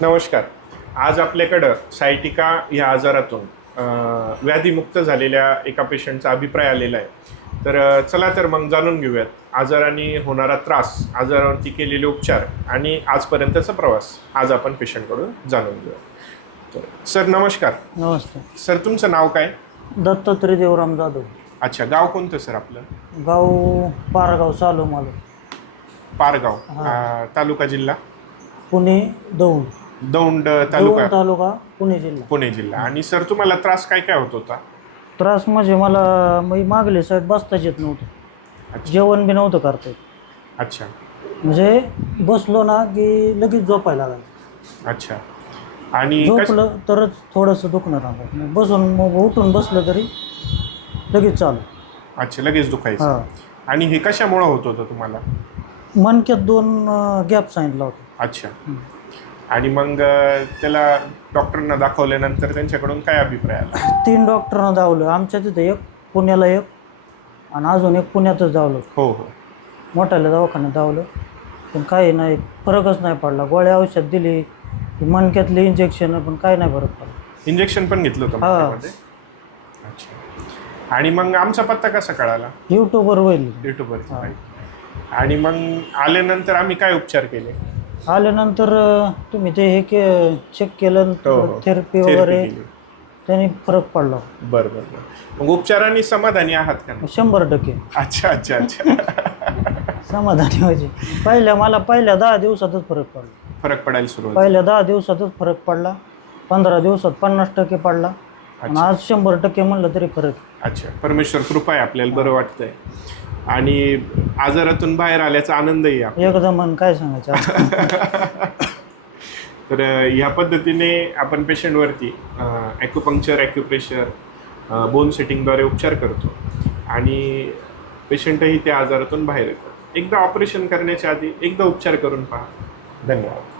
नमस्कार. आज आपल्याकडं सायटिका या आजारातून व्याधीमुक्त झालेल्या एका पेशंटचा अभिप्राय आलेला आहे. तर चला तर मग जाणून घेऊयात. आजाराने होणारा त्रास आजारावरती केलेले उपचार आणि आजपर्यंतचा प्रवास आज आपण पेशंटकडून जाणून घेऊया तर सर नमस्कार. नमस्ते. सर तुमचं नाव काय? दत्तात्रय देवराम जाधव. अच्छा गाव कोणतं सर आपलं? गाव पारगाव चालू मालू पारगाव तालुका जिल्हा? पुणे दौंड. दौंड तालुका. तालुका पुणे जिल्हा. पुणे जिल्हा. आणि सर तुम्हाला त्रास काय काय होत होता? त्रास म्हणजे मला मी मागले साईड बसताच येत नव्हतं. अच्छा. जेवण बी नव्हतं करता येत. अच्छा. म्हणजे बसलो ना की लगेच झोपायला लागायचं. अच्छा. आणि कश- झोपलं तरच थोडंसं दुखणं राहतं मग बसून मग उठून बसलं तरी लगेच चालू. अच्छा लगेच दुखायचं. हां. आणि हे कशामुळे होत होतं तुम्हाला? मनक्यात दोन गॅप सांगितला होता. अच्छा. आणि मग त्याला डॉक्टरांना दाखवल्यानंतर त्यांच्याकडून काय अभिप्राय आला? तीन डॉक्टरांना धावलं. आमच्या तिथे एक पुण्याला एक आणि अजून एक पुण्यातच धावलं. हो हो. मोठ्याला दवाखान्यात धावलं. पण काही नाही फरकच नाही पडला. गोळ्या औषध दिली मणक्यातले इंजेक्शन पण काही नाही फरक पडला. इंजेक्शन पण घेतलं होतं हा. अच्छा. आणि मग आमचा पत्ता कसा कळाला? यूट्यूबवर होईल. युट्यूबवर. आणि मग आल्यानंतर आम्ही काय उपचार केले? आल्यानंतर अं, तुम्ही ते हे के चेक केलं हो, हो. थेरपी Therapy वगैरे केली. त्याने फरक पडला. बरं बरं बरं. मग उपचारांनी समाधानी आहात का? शंभर टक्के. अच्छा अच्छा अच्छा. समाधानी व्हायचे. पहिल्या मला पहिल्या दहा दिवसातच फरक पडला. फरक पडायला सुरुवात पहिल्या दहा दिवसातच फरक पडला. पंधरा दिवसात पन्नास टक्के पडला. आणि. आज शंभर टक्के म्हणलं तरी फरक अच्छा. परमेश्वर कृपा आहे आपल्याला बरं वाटतंय. आणि आजारातून बाहेर आल्याचा आनंदही एकदम आणि काय सांगायचं. तर ह्या पद्धतीने आपण पेशंटवरती ॲक्युपंक्चर ॲक्युप्रेशर बोन सेटिंगद्वारे उपचार करतो. आणि पेशंटही त्या आजारातून बाहेर येतात. एकदा ऑपरेशन करण्याच्या आधी एकदा उपचार करून पहा. धन्यवाद.